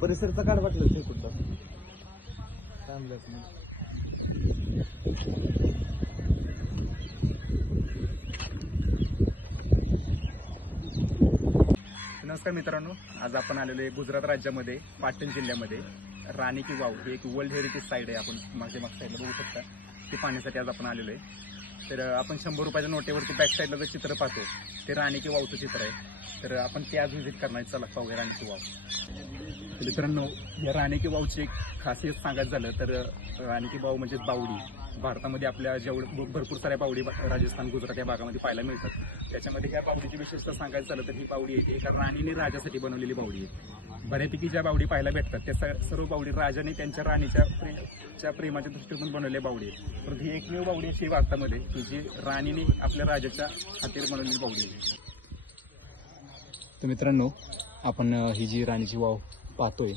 परिसरचा काढ वाटलं ते कुठं नमस्कार मित्रांनो, आज आपण आलेलो आहे गुजरात राज्यामध्ये पाटण जिल्ह्यामध्ये राणी की वाव ही एक वर्ल्ड हेरिटेज साईट आहे. आपण मागच्या साईडला बघू शकता ते पाहण्यासाठी आज आपण आलेलो आहे. तर आपण 100 रुपयाच्या नोटेवरती बॅक साईडला जे चित्र पाहतो ते राणी की वावचं चित्र आहे. तर आपण ते आज व्हिजिट करणार आहे. चला पाहूया राणी की वाव. तर मित्रांनो, या राणी की वावची एक खासियत सांगायचं झालं तर राणी की वाव म्हणजे बावडी. भारतामध्ये आपल्या जेवढं भरपूर साऱ्या बावडी राजस्थान गुजरात या भागामध्ये पाहायला मिळतात. त्याच्यामध्ये ह्या बावडीची विशेषता सांगायचं झालं तर ही बावडी आहे एका राणीने राजासाठी बनवलेली बावडी आहे. बऱ्यापैकी ज्या बावडी पाहायला भेटतात त्या सर्व बावडी राजाने त्यांच्या राणीच्या प्रेमाच्या दृष्टीतून बनवलेल्या बावडी आहेत. परंतु ही एकमेव बावडी अशी भारतामध्ये की जी राणीने आपल्या राजाच्या खातीर बनवलेली बावडी आहे. तर मित्रांनो, आपण ही जी राणीची वाव पाहतोय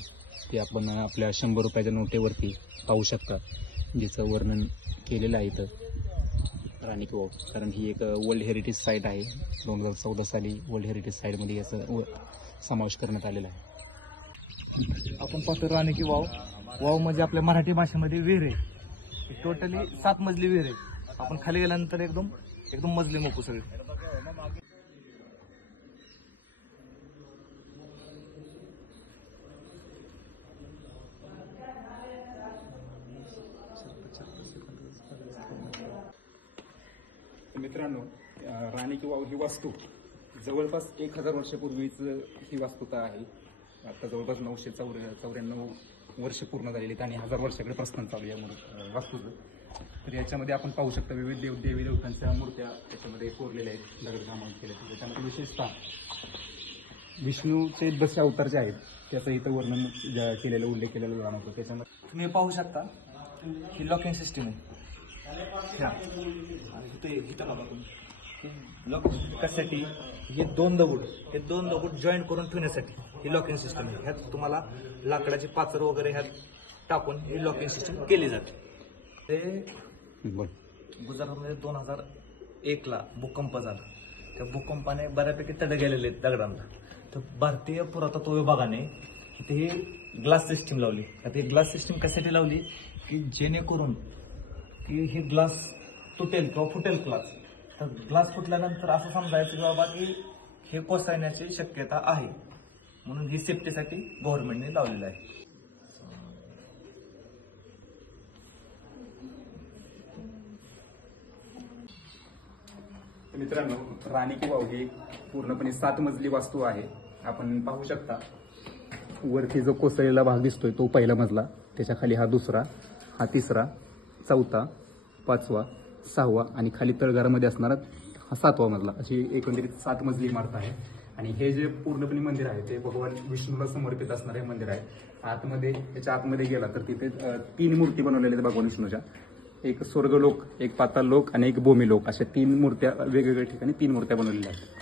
ती आपण आपल्या 100 रुपयाच्या नोटेवरती पाहू शकता, जिचं वर्णन केलेलं आहे इथं राणी की वाव. कारण ही एक वर्ल्ड हेरिटेज साईट आहे. 2014 साली वर्ल्ड हेरिटेज साईटमध्ये याचा समावेश करण्यात आलेला आहे. आपण पाहतो राणी की वाव. वाव म्हणजे आपल्या मराठी भाषेमध्ये विहीर आहे. टोटली 7 मजली विहीर आहे. आपण खाली गेल्यानंतर एकदम मजली मोकू सगळी. मित्रांनो, राणी की वाव ही वास्तू जवळपास 1000 वर्षापूर्वीच ही वास्तुता आहे. आता जवळपास 994 वर्ष पूर्ण झालेली आणि 1000 वर्षाकडे प्रस्थान चालू आहे वास्तूचं. तर याच्यामध्ये आपण पाहू शकता विविध देवी देवतांच्या मूर्त्या त्याच्यामध्ये कोरलेल्या आहेत, दगडकामात केल्या. त्याच्यामध्ये विशेषतः विष्णूचे 10 अवतार जे आहेत त्याचं इथं वर्णन केलेलं उल्लेख केलेला जाणवतो. त्याच्यामध्ये तुम्ही पाहू शकता ही लॉकिंग सिस्टीम आहे. लॉक कशासाठी? हे दोन दगड जॉईंट करून ठेवण्यासाठी ही लॉकिंग सिस्टम आहे. ह्यात तुम्हाला लाकडाचे पाचर वगैरे ह्यात टाकून ही लॉकिंग सिस्टम केली जाते. ते गुजरातमध्ये 2001ला भूकंप झाला. त्या भूकंपाने बऱ्यापैकी तडे गेलेले आहेत दगडांना. तर भारतीय पुरातत्व विभागाने इथे ही ग्लास सिस्टीम लावली. आता ही ग्लास सिस्टीम कशासाठी लावली की जेणेकरून की हे ग्लास तुटेल किंवा फुटेल ग्लास. तर ग्लास फुटल्यानंतर असं समजायचं की बाबा की हे कोसळण्याची शक्यता आहे, म्हणून ही सेफ्टीसाठी गव्हर्नमेंटने लावलेलं आहे. मित्रांनो, राणी की वाव ही पूर्णपणे 7 मजली वास्तू आहे. आपण पाहू शकता वरती जो कोसळलेला भाग दिसतोय तो पहिला मजला, त्याच्या खाली हा दुसरा, हा तिसरा, चौथा, 5वा, 6वा आणि खाली तळघरामध्ये असणारा हा 7वा मजला. अशी एकंदरीत 7 मजली इमारत आहे. आणि हे जे पूर्णपणे मंदिर आहे ते भगवान विष्णूला समर्पित असणारे हे मंदिर आहे. त्याच्या आतमध्ये गेला तर तिथे 3 मूर्ती बनवलेल्या आहेत भगवान विष्णूच्या. एक स्वर्गलोक, एक पाताळलोक आणि एक भूमिलोक, अशा 3 मूर्त्या वेगवेगळ्या ठिकाणी 3 मूर्त्या बनवलेल्या आहेत.